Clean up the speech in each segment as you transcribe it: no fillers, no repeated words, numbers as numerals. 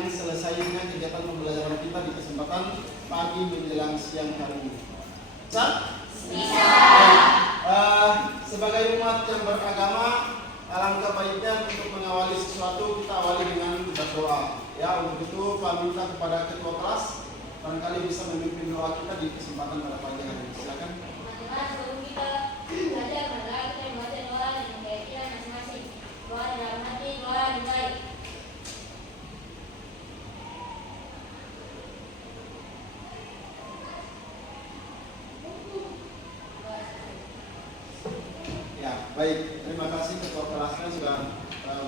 dengan selesainya kegiatan pembelajaran kita di kesempatan pagi menjelang siang hari ini. Bisa? Bisa. Sebagai umat yang beragama, alangkah baiknya untuk mengawali sesuatu kita awali dengan berdoa. Ya, untuk itu Pak minta kepada ketua kelas barangkali bisa memimpin doa kita di kesempatan pada pagi hari ini. Silakan. Teman-teman, sebelum kita belajar berdoa, kita membaca doa dengan keyakinan masing-masing. Doa dalam hati, doa yang baik. Ya, baik. Terima kasih ketua kelasnya sudah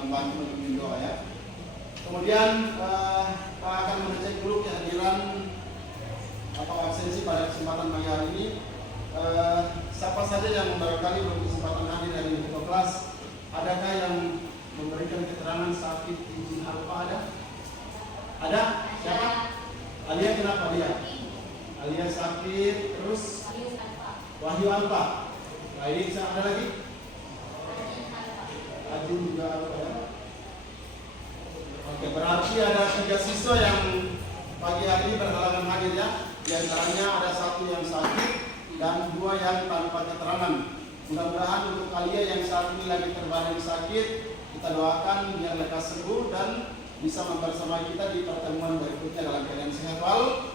membantu memimpin doa ya. Kemudian Pak akan mengecek dulu kehadiran atau absensi pada kesempatan pagi hari ini. Siapa saja yang barangkali belum kesempatan hadir dari ketua kelas, adakah yang memberikan keterangan sakit izin alfa ada? Ada? Siapa? Alia, kenapa Alia? Alia sakit, terus Wahyu alfa. Baik, ada lagi? Ajun juga alfa ya. Oke, berarti ada 3 siswa yang pagi hari ini berhalangan hadir ya. Di antaranya ada 1 yang sakit dan 2 yang tanpa keterangan. Mudah-mudahan untuk kalian yang saat ini lagi terbaring sakit, kita doakan biar lekas sembuh dan bisa membersamai kita di pertemuan berikutnya dalam keadaan sehat wal.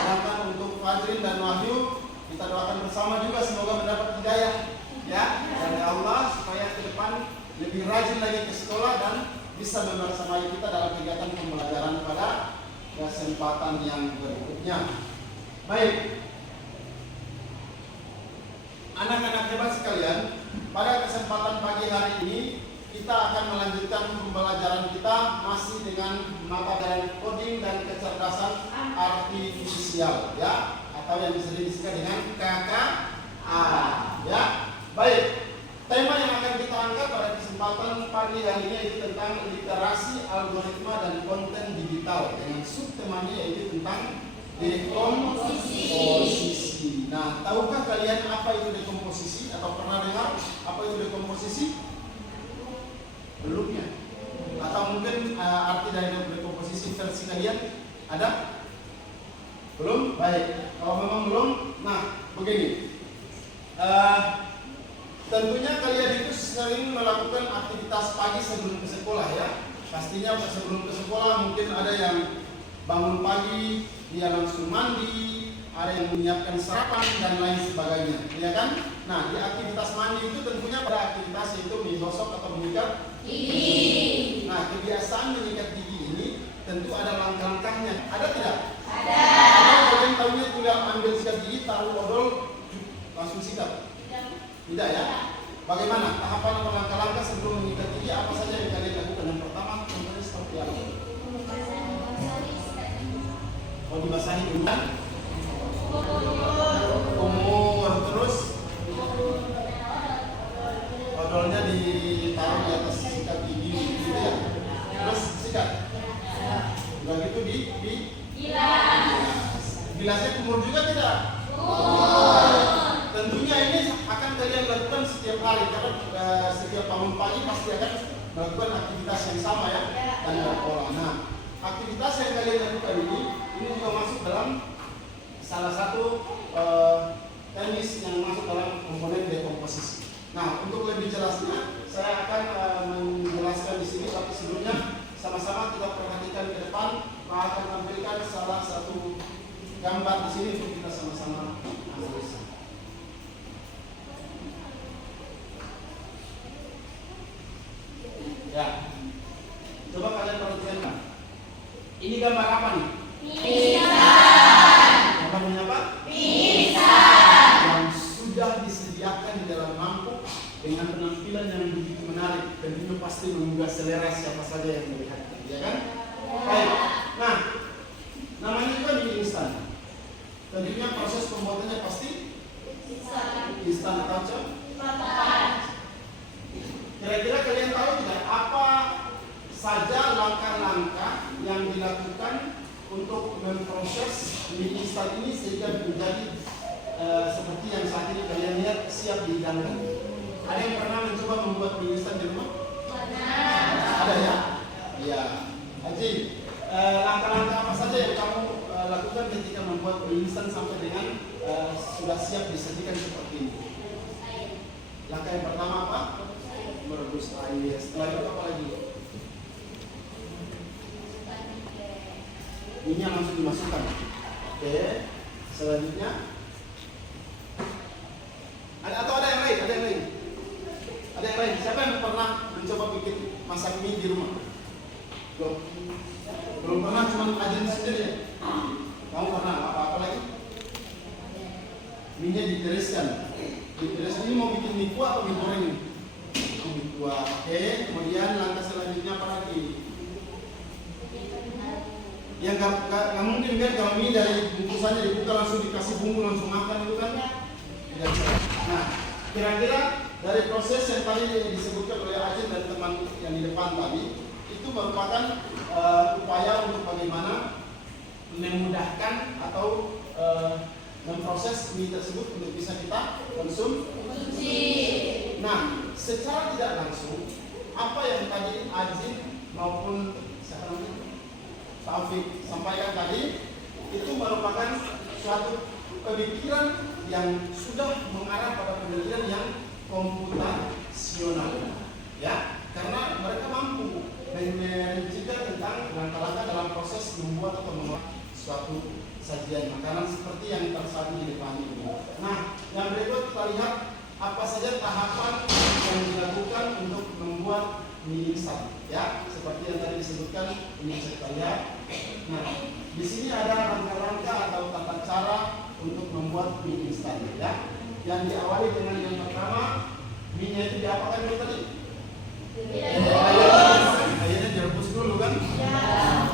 Sedangkan untuk Fajrin dan Wahyu, kita doakan bersama juga semoga mendapat hidayah ya dari Allah supaya ke depan lebih rajin lagi ke sekolah dan bisa membersamai kita dalam kegiatan pembelajaran pada kesempatan yang berikutnya. Baik, anak-anak hebat sekalian, pada kesempatan pagi hari ini kita akan melanjutkan pembelajaran kita masih dengan mata pelajaran coding dan kecerdasan artifisial ya, atau yang bisa disingkat dengan KKA ya. Baik, tema yang akan kita angkat pada kesempatan pagi hari ini yaitu tentang literasi algoritma dan konten digital dengan subtemanya yaitu tentang dekomposisi. Nah, tahukah kalian apa itu dekomposisi atau pernah dengar apa itu dekomposisi? Belum ya? Atau mungkin arti dari dekomposisi versi kalian ada? Belum? Baik. Kalau memang belum, nah begini. Tentunya kalian itu sering melakukan aktivitas pagi sebelum ke sekolah ya. Pastinya sebelum ke sekolah mungkin ada yang bangun pagi, dia langsung mandi, ada yang menyiapkan sarapan dan lain sebagainya, ya kan? Nah, di aktivitas mandi itu tentunya pada aktivitas yaitu menggosok atau menyikat gigi. Nah, kebiasaan menyikat gigi ini tentu ada langkah-langkahnya. Ada tidak? Ada. Kalau kalian tahunya tinggal ambil sikat gigi, taruh odol, langsung sikat. Tidak ya? Bagaimana tahapan atau langkah-langkah sebelum menyikat gigi? Apa saja yang kalian lakukan? Yang pertama, contohnya seperti apa? Oh, dibasahi dulu kan? Kumur, terus odolnya ditaruh di atas sikat gigi gitu ya. Terus sikat. Udah gitu di Gilasnya kumur juga tidak? Tentunya ini akan kalian lakukan setiap hari karena setiap bangun pagi pasti akan melakukan aktivitas yang sama ya dan berpola. Nah, aktivitas yang kalian lakukan ini juga masuk dalam salah satu teknis yang masuk dalam komponen dekomposisi. Nah, untuk lebih jelasnya saya akan menjelaskan di sini, tapi sebelumnya sama-sama kita perhatikan ke depan. Saya akan tampilkan salah satu gambar di sini untuk kita sama-sama analisa. Ya, coba kalian perhatikan. Ini gambar apa nih? Pisang. Gambarnya apa? Pisang. Yang sudah disediakan di dalam mangkuk dengan penampilan yang begitu menarik dan itu pasti menggugah selera siapa saja yang melihatnya, ya kan? Baik. Nah, namanya juga mie instan. Tentunya proses pembuatannya pasti instan atau cepat. Kira-kira kalian tahu tidak apa saja langkah-langkah yang dilakukan untuk memproses mie instan ini sehingga menjadi seperti yang saat ini kalian lihat siap dihidangkan? Ada yang pernah mencoba membuat mie instan di rumah? Pernah. Ada ya? Iya. Haji, langkah-langkah apa saja yang kamu lakukan ketika membuat mie instan sampai dengan sudah siap disajikan seperti ini? Langkah yang pertama apa? Merebus air. Setelah itu apa lagi? Minyak langsung dimasukkan. Oke. Selanjutnya atau ada yang lain? Ada yang lain? Ada yang lain? Siapa yang pernah mencoba bikin masak mie di rumah? Belum pernah, cuma ajarin sendiri ya? Kamu pernah? Apa lagi? Minyak ditiriskan. Ditiriskan ini mau bikin mie kuah atau mie goreng? Mie kuah. Oke. Kemudian langkah selanjutnya apa lagi? Yang nggak mungkin kan kalau mie dari bungkusannya dibuka langsung dikasih bumbu langsung makan itu kan? Tidak bisa. Nah, kira-kira dari proses yang tadi disebutkan oleh Aceh dan teman yang di depan tadi, itu merupakan upaya untuk bagaimana memudahkan atau memproses mie tersebut untuk bisa kita konsumsi. Nah, secara tidak langsung apa yang tadi Ajin maupun siapa namanya Taufik sampaikan tadi itu merupakan suatu pemikiran yang sudah mengarah pada pemikiran yang komputasional, ya, karena mereka mampu merincikan tentang langkah-langkah dalam proses membuat atau membuat suatu sajian makanan seperti yang tersaji di depan ini. Nah, yang berikut kita lihat apa saja tahapan yang dilakukan untuk membuat mie instan, ya, seperti yang tadi disebutkan ini bisa kita lihat. Nah, di sini ada langkah-langkah atau tata cara untuk membuat mie instan, ya. Yang diawali dengan yang pertama, mie-nya itu diapakan dulu tadi? Airnya direbus dulu kan?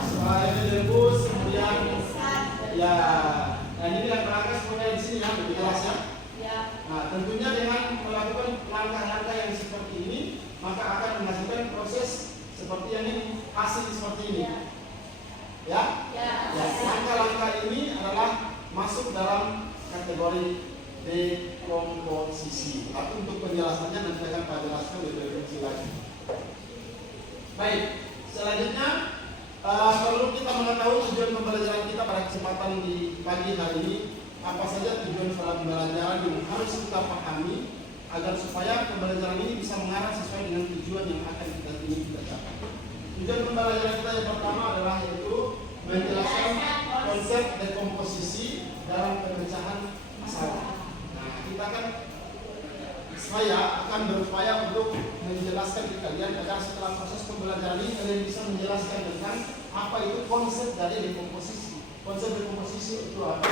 Setelah airnya direbus, kemudian ya, nah ini langkah-langkah semuanya di sini ya, lebih jelas ya. Nah, tentunya dengan melakukan langkah-langkah yang seperti ini, maka akan menghasilkan proses seperti yang ini, hasil seperti ini. Ya? Langkah-langkah ini adalah masuk dalam kategori dekomposisi. Tapi untuk penjelasannya nanti akan Pak jelaskan lebih rinci lagi. Baik, selanjutnya perlu kita mengetahui tujuan pembelajaran kita pada kesempatan di pagi hari ini. Apa saja tujuan pembelajaran yang harus kita pahami agar supaya pembelajaran ini bisa mengarah sesuai dengan tujuan yang akan kita ingin kita capai. Tujuan pembelajaran kita yang pertama adalah yaitu menjelaskan konsep dekomposisi dalam pemecahan masalah. Nah, saya akan berupaya untuk menjelaskan ke kalian agar setelah proses pembelajaran ini kalian bisa menjelaskan tentang apa itu konsep dari dekomposisi. Konsep dekomposisi itu apa?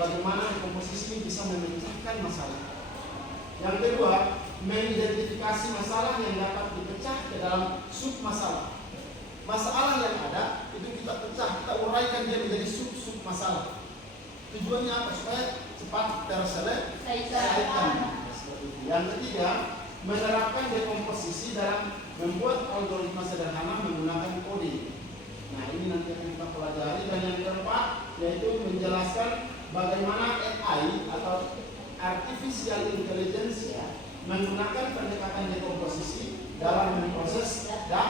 Bagaimana dekomposisi ini bisa memecahkan masalah. Yang kedua, mengidentifikasi masalah yang dapat dipecah ke dalam sub masalah. Masalah yang ada itu kita pecah, kita uraikan dia menjadi sub masalah. Tujuannya apa? Supaya cepat terselesaikan. Yang ketiga, menerapkan dekomposisi dalam membuat algoritma sederhana menggunakan kode. Nah, ini nanti akan kita pelajari. Dan yang keempat, yaitu menjelaskan bagaimana AI atau artificial intelligence ya, menggunakan pendekatan dekomposisi dalam memproses data.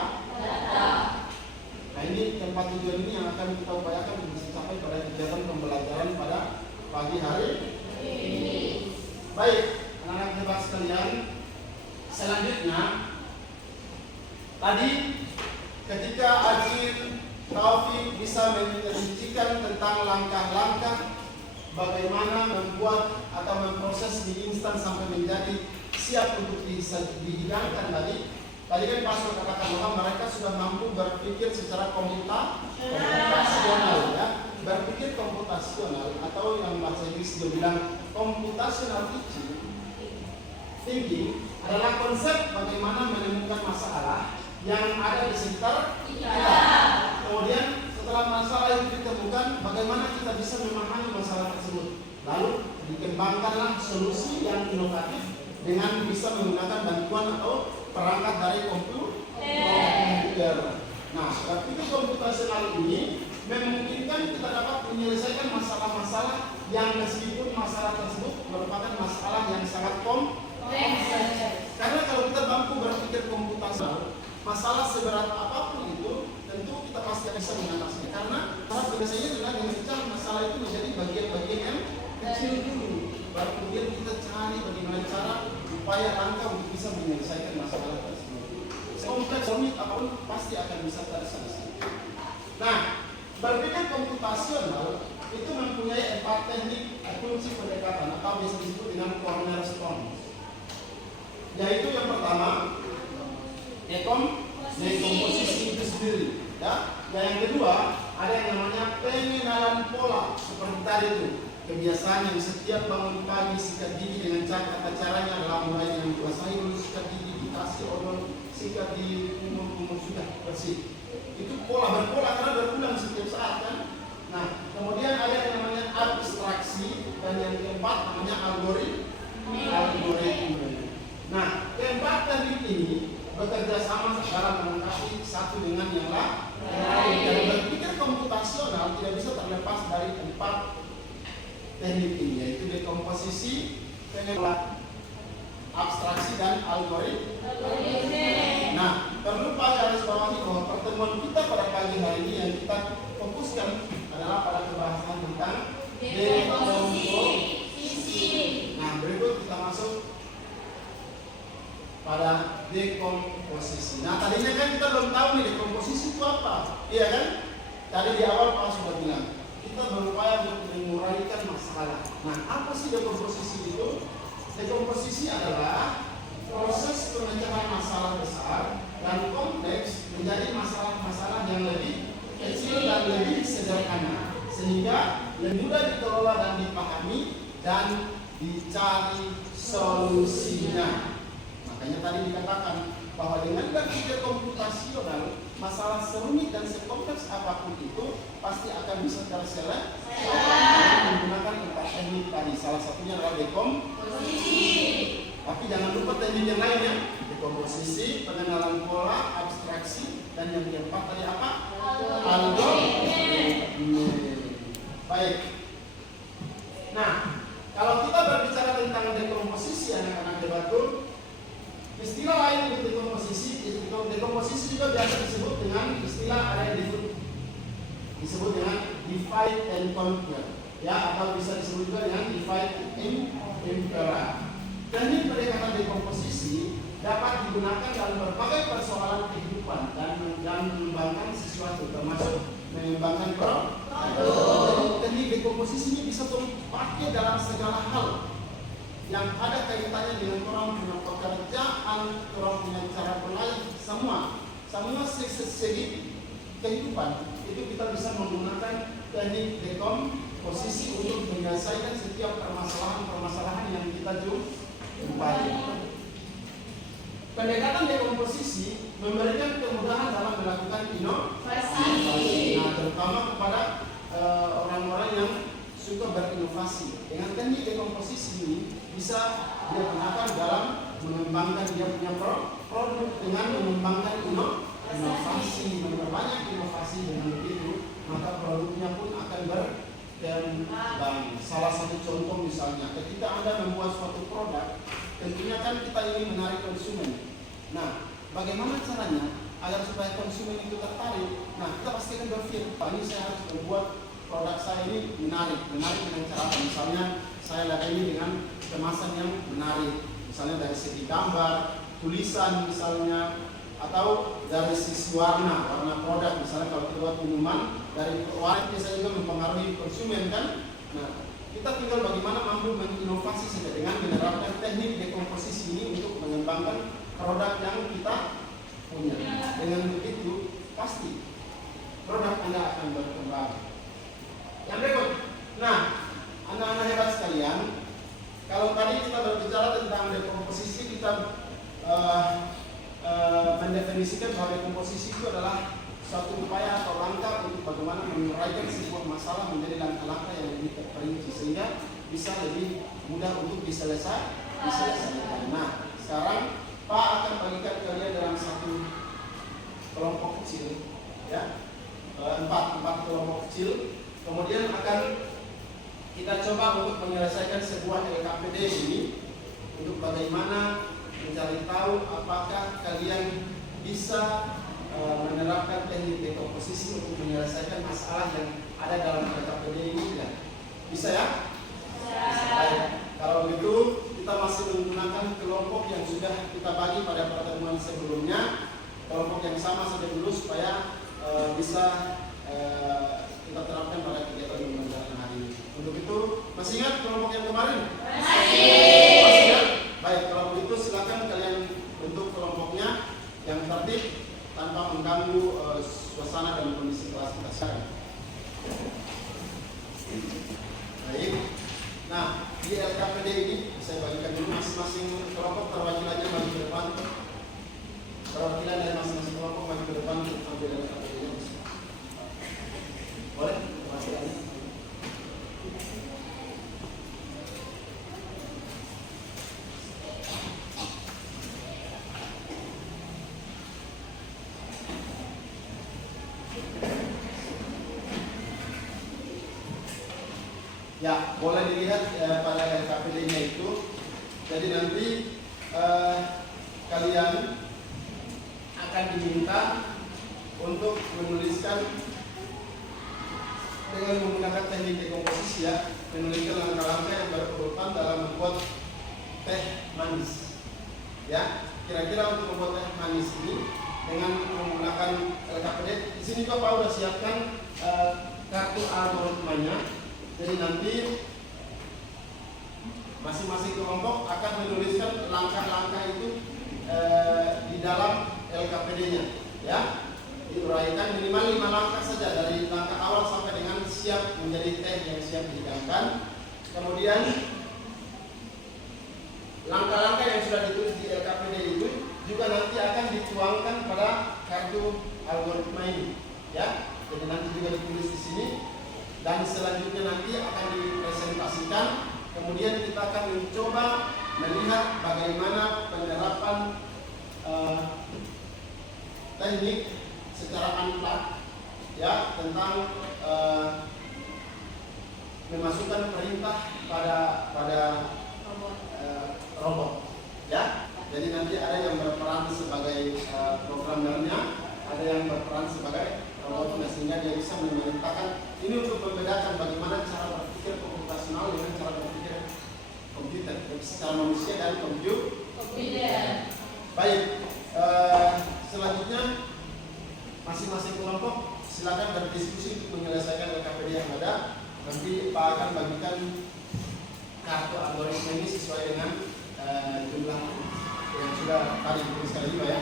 Nah, ini keempat tujuan ini yang akan kita upayakan untuk mencapai pada kegiatan pembelajaran pada pagi hari ini. Baik, anak-anak hebat sekalian, selanjutnya tadi ketika Ajin Taufik bisa merincikan tentang langkah-langkah bagaimana membuat atau memproses mie instan sampai menjadi siap untuk dihidangkan tadi. Tadi kan Pak Sur katakan bahwa mereka sudah mampu berpikir secara komputasional ya. Berpikir komputasional atau yang bahasa Inggris dia bilang computational thinking adalah konsep bagaimana menemukan masalah yang ada di sekitar kita. Kemudian setelah masalah itu ditemukan, bagaimana kita bisa memahami masalah tersebut. Lalu dikembangkanlah solusi yang inovatif dengan bisa menggunakan bantuan atau perangkat dari komputer. Nah, berpikir komputasional ini memungkinkan kita dapat menyelesaikan masalah-masalah yang meskipun masalah tersebut merupakan masalah yang sangat kompleks. Karena kalau kita mampu berpikir komputasional, masalah seberat apapun itu tentu kita pasti bisa mengatasinya. Karena biasanya adalah memecah masalah itu menjadi bagian-bagian yang kecil dulu, baru kemudian kita cari bagaimana cara upaya langkah untuk bisa menyelesaikan masalah tersebut. Kompleks rumit apapun pasti akan bisa terselesaikan. Nah, berpikir komputasional itu mempunyai 4 teknik kunci pendekatan atau bisa disebut dengan cornerstone. Yaitu yang pertama, dekomposisi itu sendiri, ya. Yang kedua, ada yang namanya pengenalan pola seperti tadi itu. Kebiasaan yang setiap bangun pagi sikat gigi dengan tata caranya adalah mulai dengan kuasai dulu sikat gigi, dikasih odol, sikat gigi, umur sudah bersih. Itu pola berpola karena berulang setiap saat kan. Nah, kemudian ada yang namanya abstraksi dan yang keempat namanya algoritma. Nah, keempat teknik ini bekerja sama dalam melengkapi satu dengan yang lain. Dan berpikir komputasional tidak bisa terlepas dari 4 teknik ini, yaitu dekomposisi, pengenalan, abstraksi dan algoritma. Nah, perlu Pak garis bawahi bahwa pertemuan kita pada pagi hari ini yang kita fokuskan adalah pada pembahasan tentang dekomposisi. Nah, berikut kita masuk pada dekomposisi. Nah, tadinya kan kita belum tahu nih dekomposisi itu apa, iya kan? Tadi di awal Pak sudah bilang kita berupaya untuk menguraikan masalah. Nah, apa sih dekomposisi itu? Dekomposisi adalah proses pemecahan masalah besar dan kompleks menjadi masalah-masalah yang lebih kecil dan lebih sederhana, sehingga lebih mudah dikelola dan dipahami dan dicari solusinya. Makanya tadi dikatakan bahwa dengan berpikir komputasional, masalah serumit dan sekompleks apapun itu pasti akan bisa terselesaikan menggunakan 4 teknik tadi. Salah satunya adalah dekomposisi. Tapi jangan lupa teknik yang lainnya: dekomposisi, pengenalan pola, abstraksi, dan yang keempat tadi apa? Algoritma. Baik. Nah, kalau kita berbicara tentang dekomposisi, anak-anak debatku, istilah lain untuk dekomposisi juga biasa disebut dengan istilah ada yang disebut dengan divide and conquer, ya, atau bisa disebut juga dengan divide and impera. Teknik pendekatan dekomposisi dapat digunakan dalam berbagai persoalan kehidupan dan mengembangkan sesuatu, termasuk mengembangkan produk. Teknik dekomposisi ini bisa dipakai dalam segala hal yang ada kaitannya dengan orang punya pekerjaan, orang punya cara berlaku, semua segi kehidupan itu kita bisa menggunakan teknik dekomposisi untuk menyelesaikan setiap permasalahan yang kita jumpai. Pendekatan dekomposisi memberikan kemudahan dalam melakukan inovasi, nah, terutama kepada orang-orang yang suka berinovasi. Dengan teknik dekomposisi ini bisa dia gunakan dalam mengembangkan dia punya produk dengan mengembangkan inovasi, memperbanyak inovasi. Dengan begitu maka produknya pun akan berkembang. Salah satu contoh misalnya, ketika Anda membuat suatu produk, tentunya kan kita ingin menarik konsumen. Nah, bagaimana caranya agar supaya konsumen itu tertarik? Nah, kita pasti akan berpikir, ini saya harus membuat produk saya ini menarik dengan cara apa? Misalnya saya ladeni dengan kemasan yang menarik, misalnya dari segi gambar, tulisan misalnya, atau dari sisi warna produk. Misalnya kalau kita buat minuman, dari warna biasanya juga mempengaruhi konsumen kan. Nah, kita tinggal bagaimana mampu menginovasi saja dengan menerapkan teknik dekomposisi ini untuk mengembangkan produk yang kita punya. Dengan begitu pasti produk Anda akan berkembang. Yang berikut, nah, anak-anak hebat sekalian, kalau tadi kita berbicara tentang dekomposisi, kita mendefinisikan bahwa dekomposisi itu adalah suatu upaya atau langkah untuk bagaimana menguraikan sebuah masalah menjadi langkah-langkah yang lebih terperinci sehingga bisa lebih mudah untuk diselesaikan. Nah, sekarang Pak akan bagikan kalian dalam satu kelompok kecil, ya, empat kelompok kecil. Kemudian akan kita coba untuk menyelesaikan sebuah LKPD ini untuk bagaimana mencari tahu apakah kalian bisa menerapkan teknik dekomposisi untuk menyelesaikan masalah yang ada dalam LKPD ini tidak? Bisa ya? Bisa. Baik. Kalau begitu kita masih menggunakan kelompok yang sudah kita bagi pada pertemuan sebelumnya, kelompok yang sama saja dulu supaya bisa kita terapkan pada kegiatan pembelajaran hari ini. Untuk itu masih ingat kelompok yang kemarin? Masih ingat? Baik, kalau begitu silakan kalian bentuk kelompoknya yang tertib tanpa mengganggu suasana dan kondisi kelas kita sekarang. Baik. Nah, di LKPD ini saya bagikan dulu masing-masing kelompok perwakilannya maju ke depan. Perwakilan dari masing-masing kelompok maju ke depan untuk ambil LKPD-nya. Boleh? Perwakilannya. Ya, boleh dilihat pada LKPD-nya itu. Jadi nanti kalian akan diminta untuk menuliskan dengan menggunakan teknik dekomposisi ya, menuliskan langkah-langkah yang berurutan dalam membuat teh manis. Ya, kira-kira untuk membuat teh manis ini dengan menggunakan LKPD. Di sini Bapak sudah siapkan kartu algoritmanya. Jadi nanti masing-masing kelompok akan menuliskan langkah-langkah itu di dalam LKPD-nya, ya. Diuraikan minimal 5 langkah saja dari langkah awal sampai dengan siap menjadi teh yang siap dihidangkan. Kemudian langkah-langkah yang sudah ditulis di LKPD itu juga nanti akan dituangkan pada kartu algoritma ini, ya. Jadi nanti juga ditulis di sini. Dan selanjutnya nanti akan dipresentasikan. Kemudian kita akan mencoba melihat bagaimana penerapan teknik secara antar, ya, tentang memasukkan perintah pada robot, ya. Jadi nanti ada yang berperan sebagai programmernya, ada yang berperan sebagai robotnya, sehingga dia bisa memerintahkan. Ini untuk membedakan bagaimana cara berpikir komputasional dengan cara berpikir komputer, secara manusia dan komputer. Baik, selanjutnya masing-masing kelompok silakan berdiskusi untuk menyelesaikan LKPD yang ada. Nanti Pak akan bagikan kartu algoritma ini sesuai dengan jumlah yang sudah tadi dituliskan 5 ya.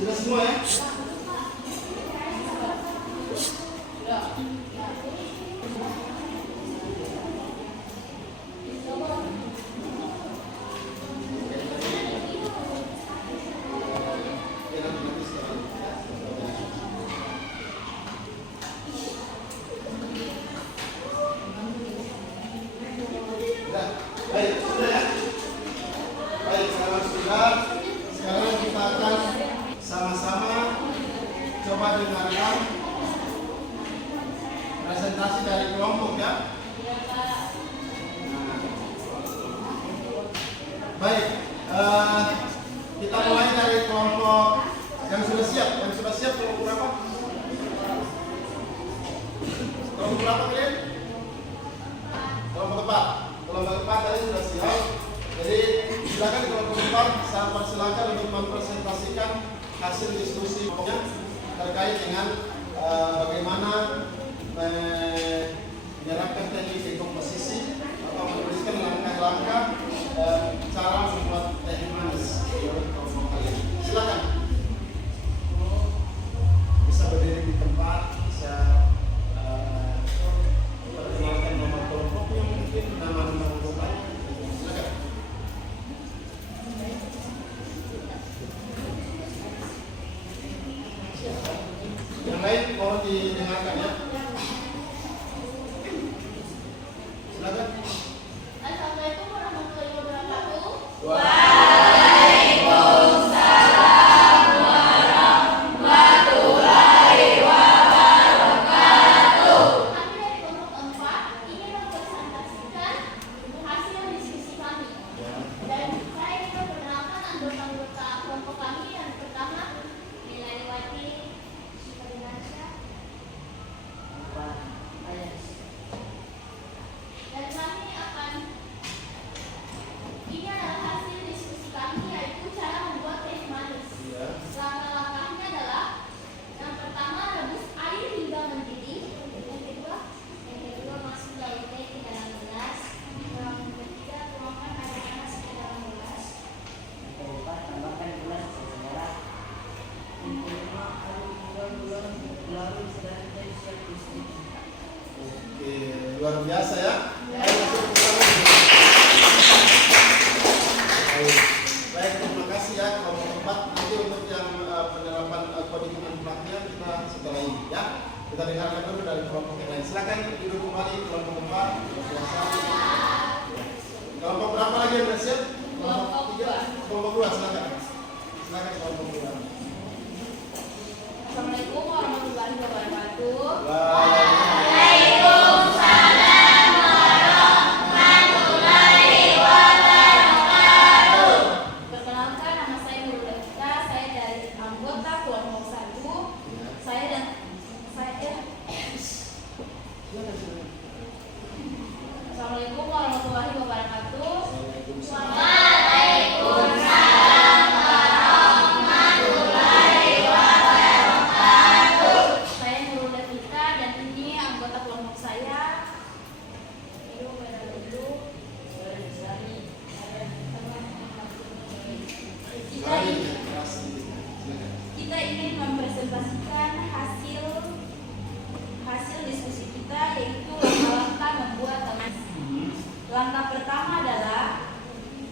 Sudah semua ya? Baik, sudah ya? Baik, sekarang kita akan sama-sama presentasi dari kelompok ya. Iya, Pak. Baik, kita mulai dari kelompok yang sudah siap. Yang sudah siap kelompok berapa? Kelompok berapa kalian? Kelompok 4. Kelompok 4 tadi sudah siap. Jadi silakan kelompok 4 saya persilakan untuk mempresentasikan hasil diskusi terkait dengan bagaimana menyerapkan teknik dekomposisi atau menuliskan langkah-langkah cara membuat teh manis menurut kelompok kalian. Silakan. Bisa berdiri di tempat, bisa perkenalkan nomor kelompoknya, mungkin nama-nama anggota. Silakan. Yang lain mohon didengarkan ya. Silakan. Assalamualaikum warahmatullahi wabarakatuh. Kami dari kelompok 4 ingin mempresentasikan hasil diskusi kami. Dan saya ingin memperkenalkan anggota-anggota kelompok kami. Yang pertama, Melaniwati Sukarinasya. Dan kami akan, ini adalah hasil diskusi kami, yaitu cara membuat teh manis. Langkah-langkahnya adalah yang pertama, rebus air hingga mendidih. Yang kedua masuk dalam teh ke dalam gelas. Yang ketiga, tuangkan air panas ke dalam gelas. Yang keempat, tambahkan gula secara. Yang kelima, aduk hingga gula larut dan teh siap disajikan. Oke, luar biasa ya. Baik, terima kasih ya kelompok 4. Nanti untuk yang penerapan coding unplug-nya kita setelah ini ya. Kita dengarkan dulu dari kelompok yang lain. Silakan duduk kembali kelompok 4. Biasa. Kelompok berapa lagi yang sudah siap? Kelompok 3. Kelompok 2 silakan. Silakan kelompok 2. Assalamualaikum warahmatullahi wabarakatuh. Perkenalkan, nama saya Nurul Levita. Saya dari anggota kelompok 1. Assalamualaikum warahmatullahi wabarakatuh. Saya Nurul Levita dan ini anggota kelompok saya. Kita ingin mempresentasikan hasil diskusi kita, yaitu langkah-langkah membuat teh manis. Langkah pertama adalah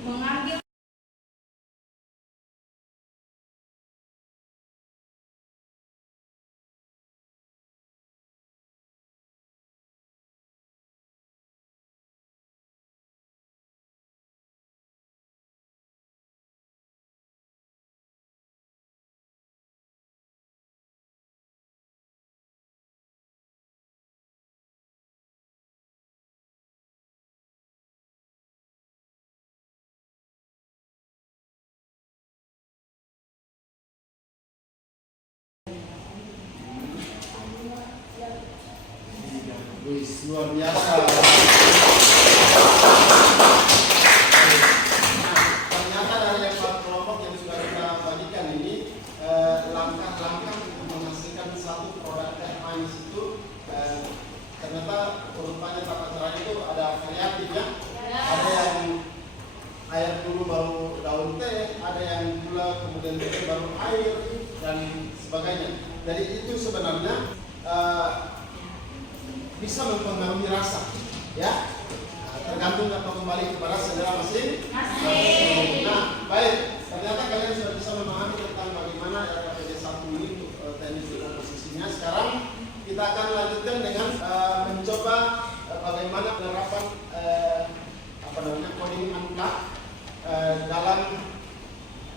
mengambil Wis, luar biasa. Ternyata dari yang 4 kelompok yang sudah kita bagikan ini, langkah-langkah untuk menghasilkan satu produk teh manis itu ternyata urutannya tata cara itu ada kreatif ya. Ada yang air dulu baru daun teh, ada yang gula kemudian teh baru air dan sebagainya. Jadi itu sebenarnya bisa mempengaruhi rasa, ya. Tergantung atau kembali kepada selera masing-masing. Nah, baik. Ternyata kalian sudah bisa memahami tentang bagaimana RKPD 1 ini untuk teknik dekomposisinya. Sekarang kita akan lanjutkan dengan mencoba bagaimana penerapan coding unplug dalam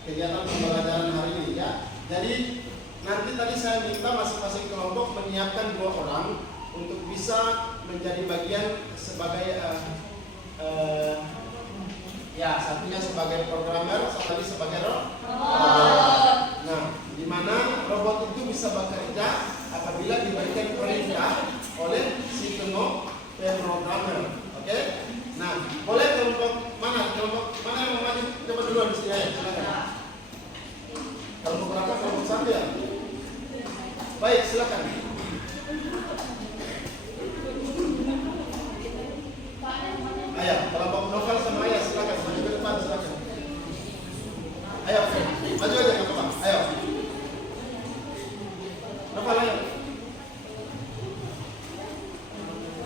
kegiatan pembelajaran hari ini, ya. Jadi nanti tadi saya minta masing-masing kelompok menyiapkan 2 orang untuk bisa menjadi bagian sebagai ya satunya sebagai programmer, satu lagi sebagai robot. Nah, di mana robot itu bisa bekerja apabila diberikan perintah oleh si pemrogramer. Oke? Nah, boleh kelompok mana yang mau maju? Coba duluan di sini ya, silakan. Kelompok berapa? Kelompok 1 ya? Baik, silakan. Ayo, kelompok Novel sama Ayah silakan maju ke depan, silakan. Ayo, maju aja nggak apa-apa. Ayo. Novel, ayo.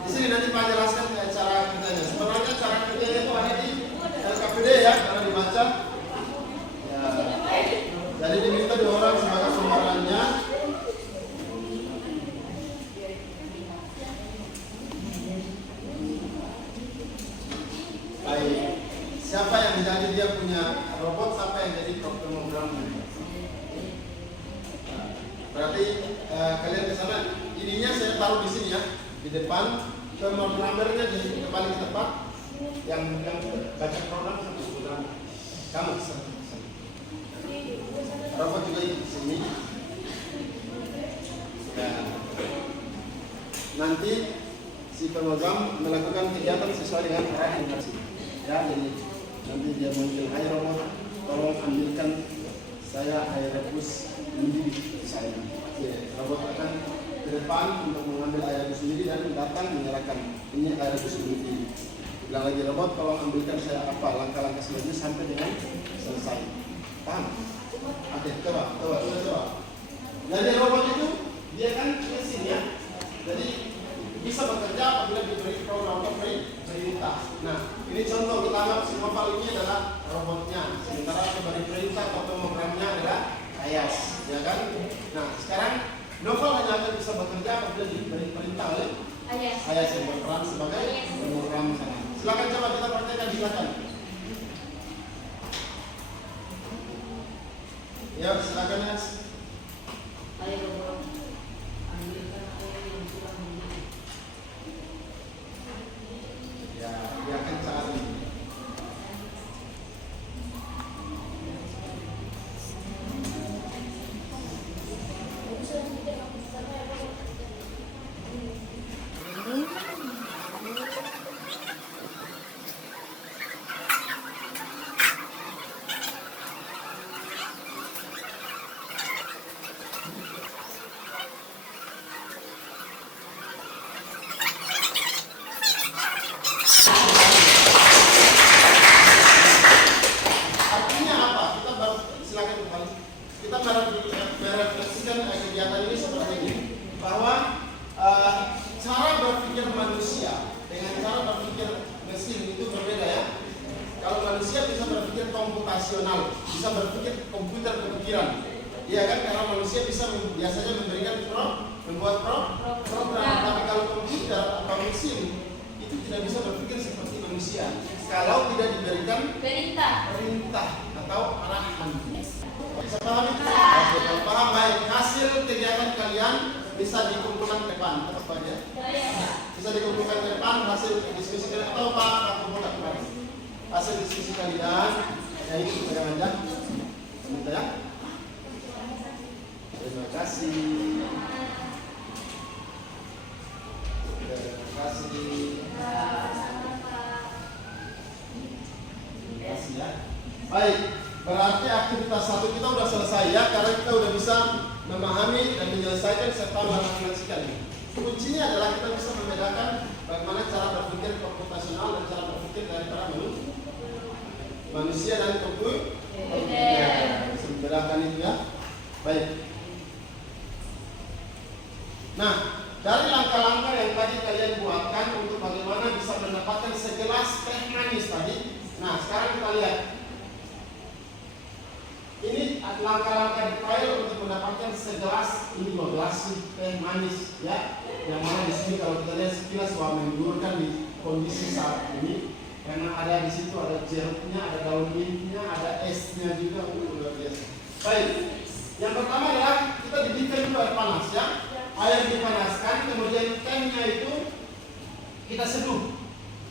Di sini nanti Pak jelaskan cara kerjanya. Sebenarnya cara kerjanya itu ada di LKPD ya, karena dibaca. Ya. Jadi diminta 2 orang sebagai sumberannya. Baik. Siapa yang jadi dia punya robot, siapa yang jadi pemrogramer? Berarti kalian ke sana. Ininya saya taruh di sini ya, di depan. Pemrogramernya jadi kembali ke tempat yang baca program satu program. Kamu robot juga di sini. Ya. Nanti si pemrogram melakukan kegiatan sesuai dengan arah yang dikasih. Ya, jadi nanti dia muncul, hai robot, tolong ambilkan saya air rebus mendidih saya. Ya, robot akan ke depan untuk mengambil air rebus sendiri dan datang menyerahkan ini air rebus mendidih. Bilang lagi robot, tolong ambilkan saya apa langkah-langkah selanjutnya sampai dengan selesai. Paham? Oke, coba. Jadi robot itu dia kan mesin ya. Jadi bisa bekerja apabila diberi program atau perintah. Nah, ini contoh kita anggap si Novel ini adalah robotnya, sementara pemberi perintah atau pemrogramernya adalah Ayas, ya kan? Nah, sekarang Novel hanya akan bisa bekerja apabila diberi perintah oleh Ayas yang berperan sebagai pemrogram sana. Silakan coba kita praktekkan, silakan. Ya, silakan Ayas. Ayo robot, ambilkan air yang sudah mendidih. Ya, dia akan cari. Artinya apa? Kita baru silakan kembali. Kita merefleksikan kegiatan ini seperti ini, bahwa cara berpikir manusia dengan cara berpikir mesin itu berbeda ya. Kalau manusia bisa berpikir komputasional, bisa berpikir komputer pemikiran, iya kan? Karena manusia bisa biasanya memberikan membuat program. Tapi kalau komputer atau mesin itu tidak bisa berpikir seperti manusia kalau tidak diberikan perintah atau arahan. Bisa paham itu? Oke, kalau paham baik. Hasil kegiatan kalian bisa dikumpulkan ke depan, terus bagian. Bisa dikumpulkan ke depan hasil diskusi kalian atau Pak kumpulkan kembali. Hasil diskusi kalian, ya itu pegang aja. Sebentar ya. Terima kasih. Terima kasih ya. Baik, berarti aktivitas 1 kita sudah selesai ya, karena kita sudah bisa memahami dan menyelesaikan serta menganalisis ini. Kuncinya adalah kita bisa membedakan bagaimana cara berpikir komputasional dan cara berpikir dari para manusia dan komputer. Bisa membedakan itu ya. Baik. Nah, dari langkah-langkah yang tadi kalian buatkan untuk bagaimana bisa mendapatkan segelas teh manis tadi. Nah, sekarang kita lihat. Ini langkah-langkah detail untuk mendapatkan segelas ini 2 gelas teh manis ya. Yang mana di sini kalau kita lihat sekilas wah menggurkan di kondisi saat ini, karena ada di situ ada jeruknya, ada daun mintnya, ada esnya juga, luar biasa. Baik, yang pertama adalah kita didihkan dulu air panas ya. air dipanaskan, kemudian tehnya itu kita seduh.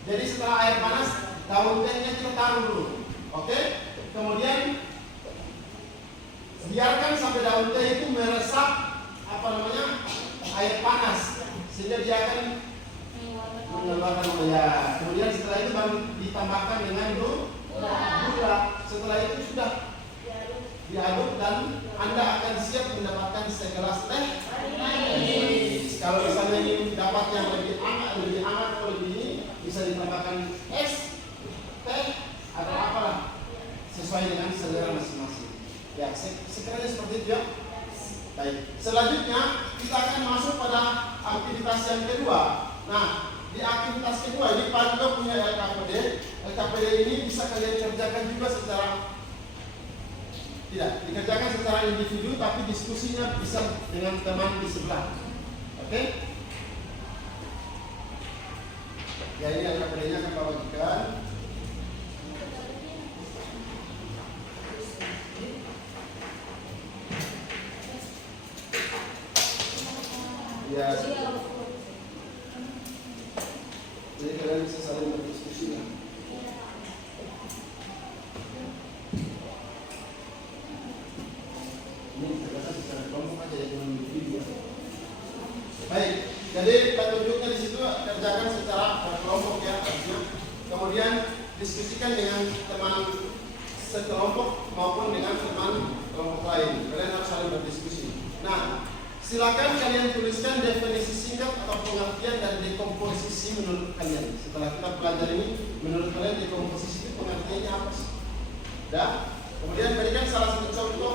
Jadi setelah air panas, daun tehnya kita taruh dulu. Oke? Kemudian biarkan sampai daun teh itu meresap air panas, sehingga dia akan mengeluarkan ya. Kemudian setelah itu baru ditambahkan dengan gula. Setelah itu sudah diaduk dan Anda akan siap mendapatkan segelas teh. Kalau misalnya ini dapat yang lebih hangat atau lebih ini, bisa ditambahkan es, teh, atau apalah sesuai dengan selera masing-masing. Ya, sekiranya seperti itu ya. Baik. Selanjutnya kita akan masuk pada aktivitas yang kedua. Nah, di aktivitas kedua ini Pak juga punya LKPD. LKPD ini bisa kalian kerjakan juga tidak dikerjakan secara individu, tapi diskusinya bisa dengan teman di sebelah. Oke? Ya, ini LKPD-nya akan Pak bagikan. Ya, jadi kalian bisa saling berdiskusi ya. Ini terbatas secara kelompok aja ya, dengan video. Baik, jadi petunjuknya di situ kerjakan secara kelompok ya, artinya. Kemudian diskusikan dengan teman sekelompok maupun dengan teman kelompok lain. Kalian harus saling berdiskusi. Nah, silakan kalian tuliskan definisi singkat atau pengertian dan dekomposisi menurut kalian. Setelah kita pelajari ini, menurut kalian dekomposisi itu pengertiannya apa sih? Dan kemudian berikan salah satu contoh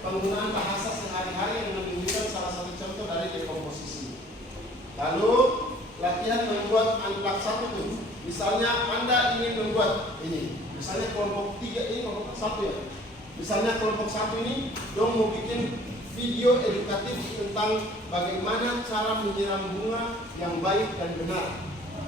penggunaan bahasa sehari-hari yang menunjukkan salah satu contoh dari dekomposisi. Lalu latihan membuat unplug satu tuh. Misalnya Anda ingin membuat ini, misalnya kelompok 3 ini kelompok 1 ya. Misalnya kelompok 1 ini dong mau bikin video edukatif tentang bagaimana cara menyiram bunga yang baik dan benar.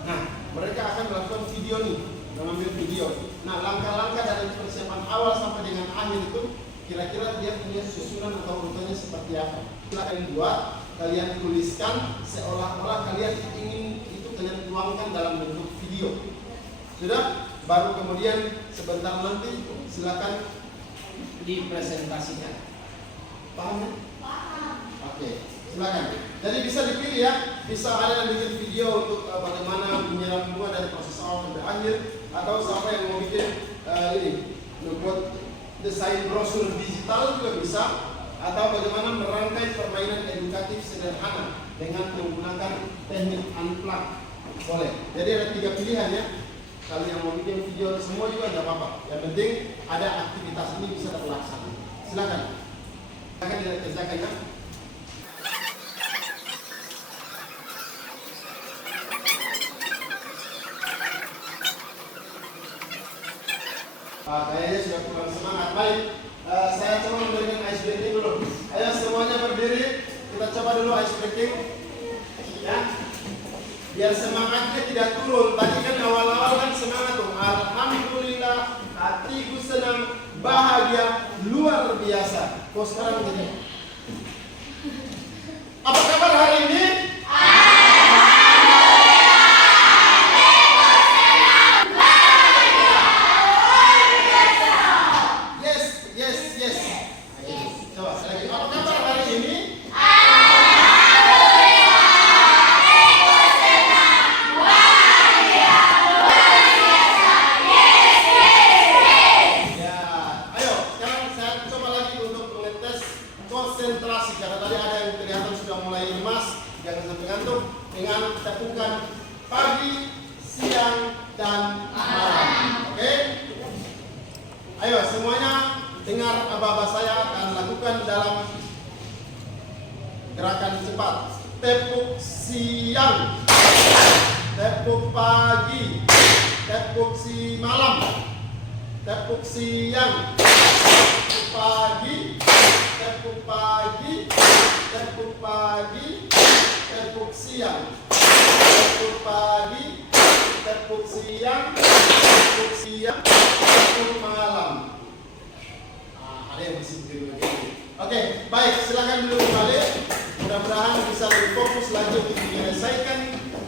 Nah, mereka akan melakukan video nih, mengambil video. Nah, langkah-langkah dari persiapan awal sampai dengan akhir itu kira-kira dia punya susunan atau urutannya seperti apa. Kalian buat, kalian tuliskan seolah-olah kalian ingin itu kalian tuangkan dalam bentuk video. Sudah? Baru kemudian sebentar nanti silakan dipresentasikan. Paham ya? Paham. Oke, silakan. Jadi bisa dipilih ya, bisa ada yang bikin video untuk bagaimana menyiram bunga dari proses awal sampai akhir, atau siapa yang mau bikin ini membuat desain brosur digital juga bisa, atau bagaimana merangkai permainan edukatif sederhana dengan menggunakan teknik unplug. Boleh. Jadi ada 3 pilihan ya. Kalau yang mau bikin video semua juga tidak apa-apa. Yang penting ada aktivitas ini bisa terlaksana. Silakan. Silakan dikerjakan ya. Kayaknya sudah kurang semangat. Baik, saya coba memberikan ice breaking dulu. Ayo semuanya berdiri. Kita coba dulu ice breaking. Ya. Biar semangatnya tidak turun. Tadi kan awal-awal kan semangat tuh. Alhamdulillah, hatiku senang, bahagia, luar biasa. Kok sekarang gini? Apa kabar hari ini? Yes. Coba lagi. Apa kabar hari ini? Konsentrasi, karena tadi ada yang kelihatan sudah mulai lemas, jangan sampai ngantuk. Dengan tepukan pagi, siang, dan malam. Oke? Ayo semuanya dengar aba-aba saya akan lakukan dalam gerakan cepat. Tepuk siang, tepuk pagi, tepuk si malam, tepuk siang, tepuk pagi, tepuk pagi, tepuk pagi, tepuk siang, tepuk pagi, tepuk siang, tepuk siang, tepuk malam. Ada yang masih begini. Oke, baik. lebih fokus lagi untuk menyelesaikan yang kedua.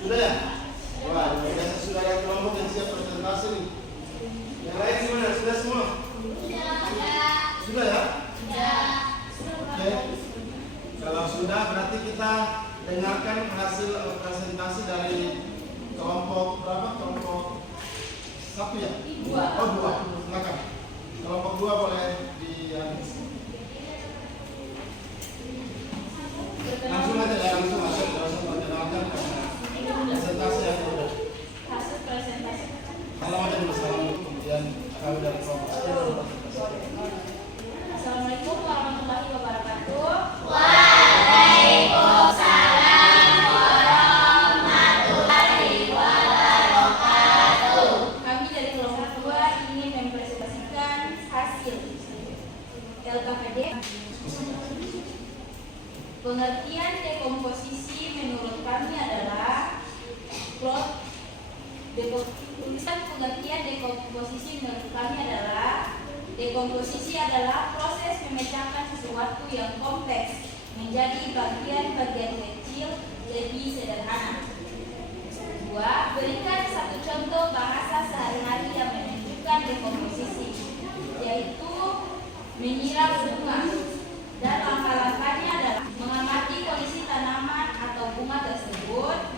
Sudah ya? Wah, biasa sudah ada kelompok yang siap presentasi nih. Yang lain gimana? Sudah semua? Sudah ya? Oke. Kalau sudah berarti kita dengarkan hasil presentasi dari kelompok berapa? Kelompok satu ya? Oh, dua. Silakan. Kelompok dua boleh di langsung aja ya, langsung aja. Tidak usah perkenalkan presentasi yang udah. Hasil presentasi. Salam aja dulu, salam dulu. Kemudian kami dari kelompok satu. Assalamualaikum warahmatullahi wabarakatuh. Kami dari kelompok 2 ingin mempresentasikan hasil LKPD. Pengertian dekomposisi menurut kami adalah pengertian dekomposisi menurut kami adalah dekomposisi adalah proses memecahkan sesuatu yang kompleks menjadi bagian-bagian kecil lebih sederhana. 2. Berikan satu contoh bahasa sehari-hari yang menunjukkan dekomposisi, yaitu menyiram bunga. Dan langkah-langkahnya adalah mengamati kondisi tanaman atau bunga tersebut.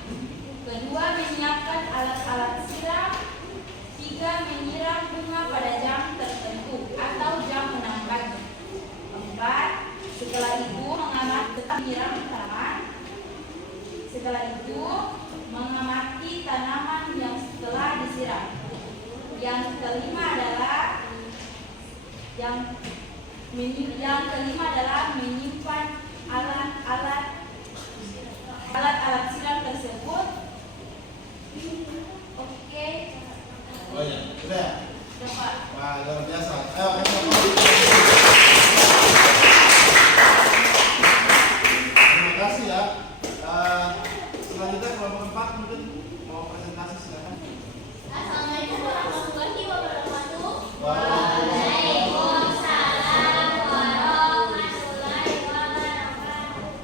Kedua, menyiapkan alat-alat siram. 3. Menyiram bunga pada jam tertentu atau jam 6 pagi. 4. Setelah itu menyiram tanaman. Setelah itu mengamati tanaman yang setelah disiram. Yang kelima adalah menyimpan alat-alat siram tersebut. Oke. Oh ya, sudah. Dapat. Wah, luar biasa. Ayo, terima kasih ya. Selanjutnya kelompok 4 mungkin mau presentasi, silakan. Assalamualaikum warahmatullahi wabarakatuh.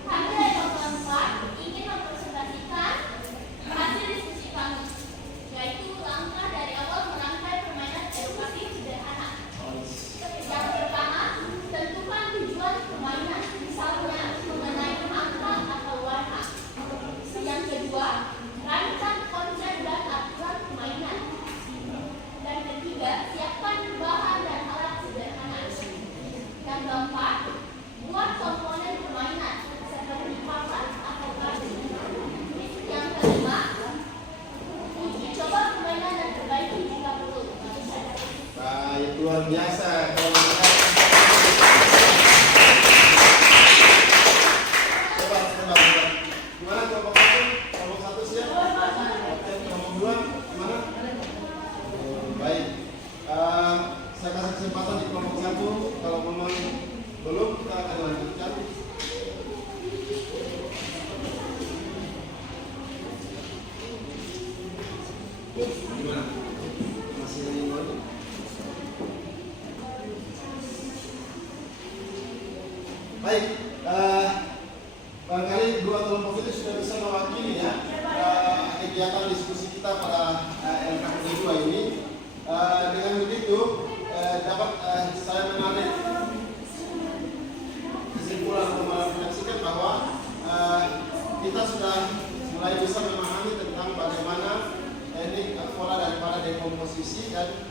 Kami dari kelompok 4 ingin mempresentasikan hasil diskusi kami, yaitu langkah dari awal merangkai permainan edukatif sederhana. Yang pertama, tentukan tujuan permainan, misalnya mengenai angka atau warna. Yang kedua, rancang konsep dan aturan permainan. Dan ketiga, siapkan bahan dan alat sederhana. Yang keempat, buat komponen permainan seperti papan atau kartu. Yang kelima, uji coba permainan dan perbaiki jika perlu. Baik, luar biasa. Coba. Gimana kelompok 1? Kelompok 1 siap? Oke, kelompok 2 gimana? Baik. Saya kasih kesempatan di kelompok 1. Kalau memang belum, kita akan lanjutkan. Gimana? Masih ini? Baik, barangkali dua kelompok itu sudah bisa mewakili ya kegiatan diskusi kita pada LKPD 2 ini. Dengan begitu dapat saya menarik kesimpulan atau merefleksikan bahwa kita sudah mulai bisa memahami tentang bagaimana teknik pola daripada dekomposisi dan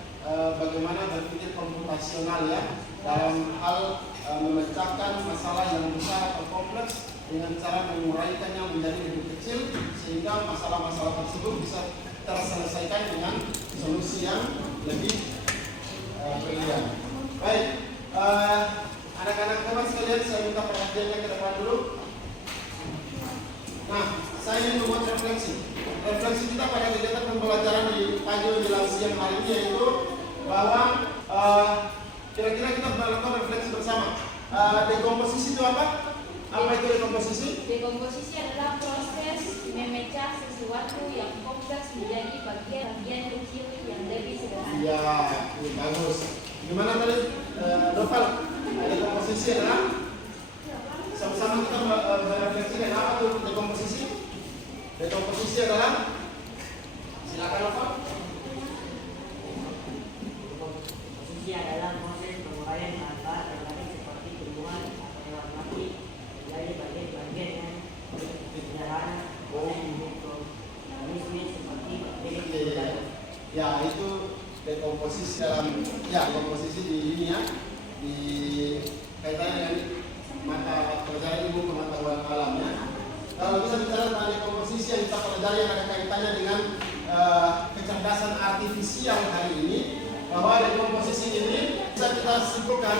bagaimana berpikir komputasional ya dalam hal memecahkan masalah yang besar atau kompleks dengan cara menguraikannya menjadi lebih kecil sehingga masalah-masalah tersebut bisa terselesaikan dengan solusi yang lebih brilian. Baik, anak-anak teman sekalian, saya minta perhatiannya ke depan dulu. Nah, saya ingin membuat refleksi. Refleksi kita pada kegiatan pembelajaran di pagi menjelang siang hari ini yaitu bahwa kira-kira kita melakukan refleksi bersama. Dekomposisi itu apa? Apa itu dekomposisi? Dekomposisi adalah proses memecah sesuatu yang kompleks menjadi bagian-bagian kecil yang lebih sederhana. Iya, ini bagus. Gimana tadi? Novel, dekomposisi adalah sama-sama kita berefleksi apa tuh dekomposisi? Dekomposisi adalah, silakan Novel. Komposisi adalah proses penguraian bahan yang lain seperti tumbuhan atau hewan mati menjadi bagian-bagian yang sederhana oleh mikroorganisme seperti bakteri dan Ya, itu dekomposisi dalam, ya komposisi di ini ya, di kaitannya dengan mata pelajaran ilmu pengetahuan alam ya. Kalau bisa bicara tentang dekomposisi yang kita pelajari yang ada kaitannya dengan kecerdasan artifisial hari ini, bahwa dekomposisi ini bisa kita simpulkan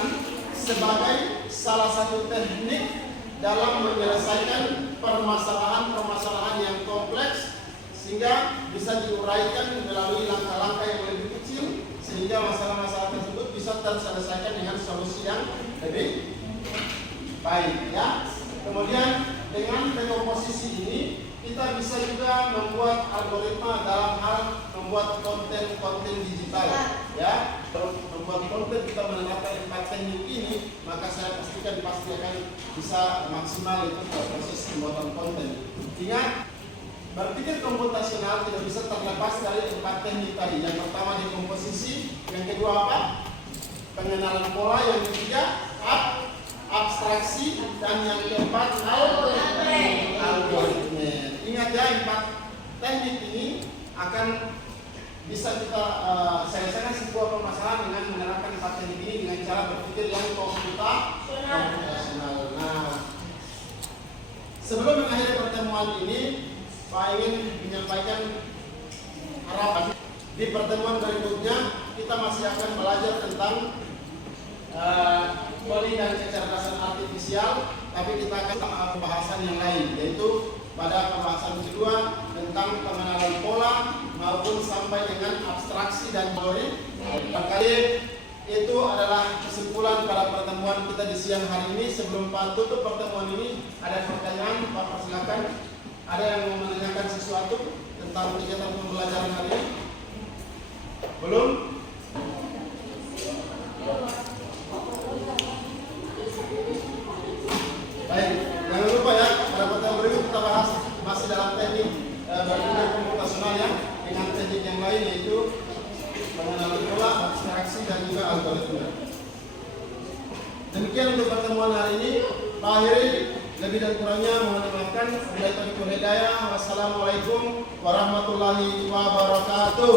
sebagai salah satu teknik dalam menyelesaikan permasalahan-permasalahan yang kompleks sehingga bisa diuraikan melalui langkah-langkah yang lebih kecil sehingga masalah-masalah tersebut bisa terselesaikan dengan solusi yang lebih baik ya. Kemudian dengan dekomposisi ini kita bisa juga membuat algoritma dalam hal membuat konten-konten digital ya. Kalau membuat konten kita menerapkan 4 teknik ini, maka saya pastikan pasti akan bisa maksimal itu proses pembuatan konten. Ingat, berpikir komputasional tidak bisa terlepas dari 4 teknik tadi. Yang pertama dekomposisi, yang kedua apa? Pengenalan pola, yang ketiga abstraksi, dan yang keempat algoritma. Ingat ya, 4 teknik ini akan bisa kita selesaikan sebuah permasalahan dengan menerapkan 4 teknik ini dengan cara berpikir yang komputasional. Nah, sebelum mengakhiri pertemuan ini, Pak ingin menyampaikan harapan di pertemuan berikutnya kita masih akan belajar tentang coding dan kecerdasan artifisial, tapi kita akan pembahasan yang lain, yaitu pada pembahasan kedua tentang pengenalan pola maupun sampai dengan abstraksi dan teori. Barangkali itu adalah kesimpulan pada pertemuan kita di siang hari ini. Sebelum Pak tutup pertemuan ini, ada pertanyaan, Pak persilakan. Ada yang mau menanyakan sesuatu tentang kegiatan pembelajaran hari ini? Belum? Baik, jangan lupa ya, pada pertemuan berikut kita bahas masih dalam teknik berpikir komputasional ya, dengan teknik yang lain yaitu pengenalan pola, abstraksi dan juga algoritma. Demikian untuk pertemuan hari ini. Pak akhiri, lebih dan kurangnya mohon dimaafkan. Wassalamualaikum warahmatullahi wabarakatuh.